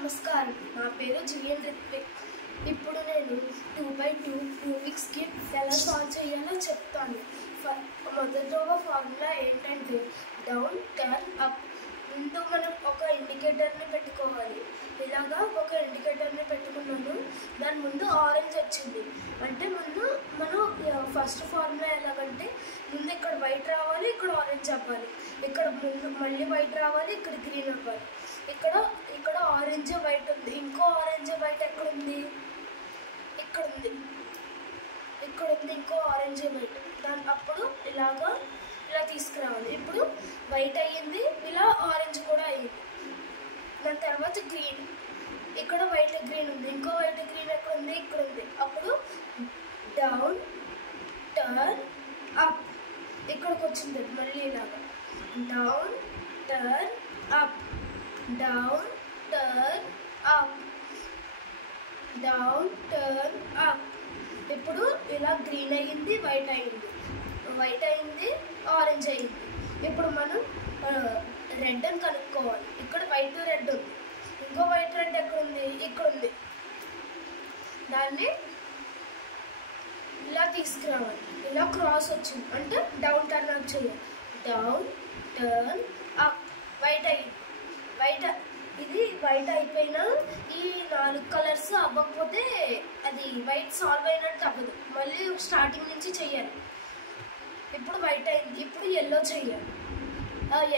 నమస్కారం. నా పేరు జిఎన్ రిత్విక్. ఇప్పుడు నేను 2x2 క్యూబిక్స్ క్యూబ్ ఎలా సాల్వ్ చేయాలో చెప్తాను. మొదటగా ఫార్ములా ఏంటంటే డౌన్, టర్న్, అప్. ముందు మనం ఒక ఇండికేటర్ని పెట్టుకోవాలి. ఇలాగా ఒక ఇండికేటర్ని పెట్టుకున్నాను. దాని ముందు ఆరెంజ్ వచ్చింది. అంటే ముందు మనం ఫస్ట్ ఫార్ములా ఎలాగంటే ముందు ఇక్కడ వైట్ రావాలి, ఇక్కడ ఆరెంజ్ అవ్వాలి. ఇక్కడ ముందు మళ్ళీ వైట్ రావాలి, ఇక్కడ గ్రీన్ అవ్వాలి. ఇక్కడ ఆరెంజ్ వైట్ ఉంది. ఇంకో ఆరెంజ్ వైట్ ఎక్కడుంది? ఇక్కడ ఉంది. ఇంకో ఆరెంజ్ వైట్. అప్పుడు ఇలా తీసుకురావాలి. ఇప్పుడు వైట్ అయ్యింది, ఇలా ఆరెంజ్ కూడా అయ్యింది. దాని తర్వాత గ్రీన్. ఇక్కడ వైట్ గ్రీన్ ఉంది. ఇంకో వైట్ గ్రీన్ ఎక్కడ ఉంది? ఇక్కడ ఉంది. అప్పుడు డౌన్, టర్న్, అప్. ఇక్కడికి వచ్చింది మళ్ళీ ఇలాగా down, turn, up, down, turn, up, down, turn, up. ఇప్పుడు ఇలా గ్రీన్ అయ్యింది, వైట్ అయ్యింది, ఆరెంజ్ అయ్యింది. ఇప్పుడు మనం రెడ్ అని కనుక్కోవాలి. ఇక్కడ వైట్ రెడ్ ఉంది. ఇంకో వైట్ రెడ్ ఎక్కడ ఉంది? ఇక్కడ ఉంది. దాన్ని ఇలా తీసుకురావాలి. ఇలా క్రాస్ వచ్చింది అంటే డౌన్, టర్న్, అప్ చేయాలి. Down, turn, up. వైట్ అయ్యింది. ఇది వైట్ అయిపోయినా ఈ 4 కలర్స్ అవ్వకపోతే అది వైట్ సాల్వ్ అయినట్టు అవ్వదు. మళ్ళీ స్టార్టింగ్ నుంచి చెయ్యాలి. ఇప్పుడు వైట్ అయింది. ఇప్పుడు ఎల్లో చెయ్యాలి.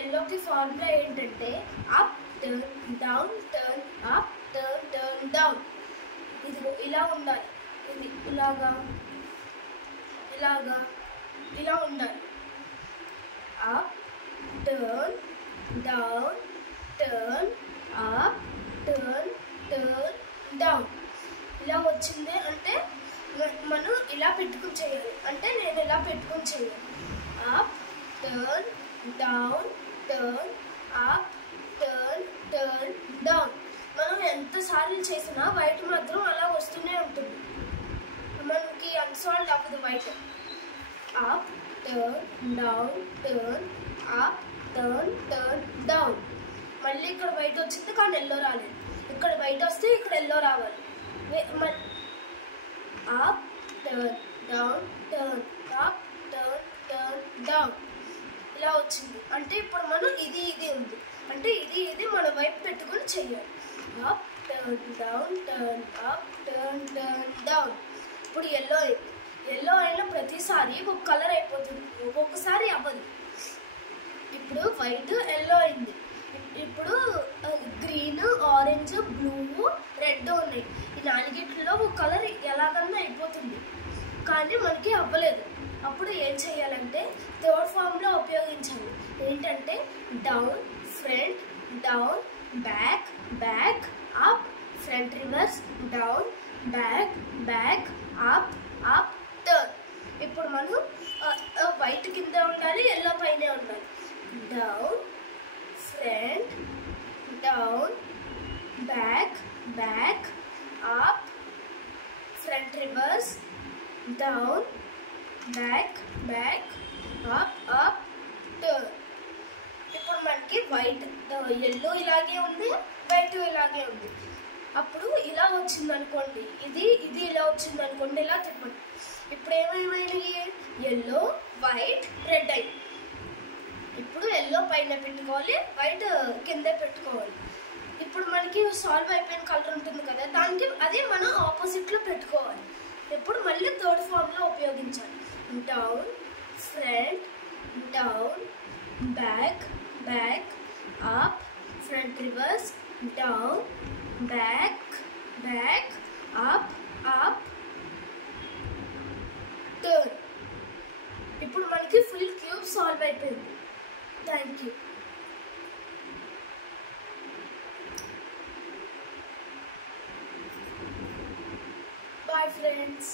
ఎల్లోకి ఫార్ములా ఏంటంటే up, turn, down, turn, up, turn, turn, down. ఇది ఇలా ఉండాలి. ఇది ఇలా ఉండాలి. Up, turn, down, turn, up, turn, turn, down. ఇలా వచ్చింది అంటే మనం ఇలా పెట్టుకుని చేయాలి. అంటే నేను ఇలా పెట్టుకుని చేయాలి. Up, turn, down, turn, up, turn, turn, down. మనం ఎంతసార్లు చేసినా వైట్ మాత్రం అలా వస్తూనే ఉంటుంది. మనకి అన్సాల్వ్ అవ్వదు white. Up, turn, down, turn, up, turn, turn, down. మళ్ళీ ఇక్కడ వైట్ వచ్చింది కానీ ఎల్లో రాలేదు. ఇక్కడ వైట్ వస్తే ఇక్కడ ఎల్లో రావాలి. Up, turn, down, turn, up, turn, turn, down. ఇలా వచ్చింది అంటే ఇప్పుడు మనం ఇది ఉంది అంటే ఇది మన వైపు పెట్టుకుని చెయ్యాలి. Up, turn, down, turn, up, turn, turn, down. ఇప్పుడు ఎల్లో అయిన ప్రతిసారి ఒక కలర్ అయిపోతుంది, ఒక్కొక్కసారి అవ్వదు. ఇప్పుడు వైట్, ఎల్లో అయింది. ఇప్పుడు గ్రీన్, ఆరెంజ్, బ్లూ, రెడ్ ఉన్నాయి. ఈ 4టిలో ఒక కలర్ ఎలాగన్నా అయిపోతుంది కానీ మనకి అవ్వలేదు. అప్పుడు ఏం చేయాలంటే థర్డ్ ఫార్ములా ఉపయోగించాలి. ఏంటంటే down, front, down, back, back, up, front, reverse, down, back, back, up, up, turn. ఇప్పుడు మనం వైట్ కింద ఉండాలి, ఎల్లో పైనే ఉండాలి. Down, front, down, back, back, up, front, reverse, down, back, back, up, up, turn. ఇప్పుడు మనకి వైట్, ఎల్లో ఇలాగే ఉంది, వైట్ ఇలాగే ఉంది. అప్పుడు ఇలా వచ్చింది అనుకోండి, ఇది ఇలా వచ్చింది అనుకోండి, ఇలా తిప్పండి. ఇప్పుడు ఏమైనాయి? ఎల్లో, వైట్, రెడ్ అయింది. ఇప్పుడు ఎల్లో పైన పెట్టుకోవాలి, వైట్ కింద పెట్టుకోవాలి. ఇప్పుడు మనకి సాల్వ్ అయిపోయిన కలర్ ఉంటుంది కదా, దానికి అదే మనం ఆపోజిట్లో పెట్టుకోవాలి. ఇప్పుడు మళ్ళీ థర్డ్ ఫార్ములా ఉపయోగించాలి. Down, front, down, back, back, up, front, reverse, down, back, back, up, up, turn. ఇప్పుడు మనకి ఫుల్ క్యూబ్ సాల్వ్ అయిపోయింది. Thank you. Bye friends.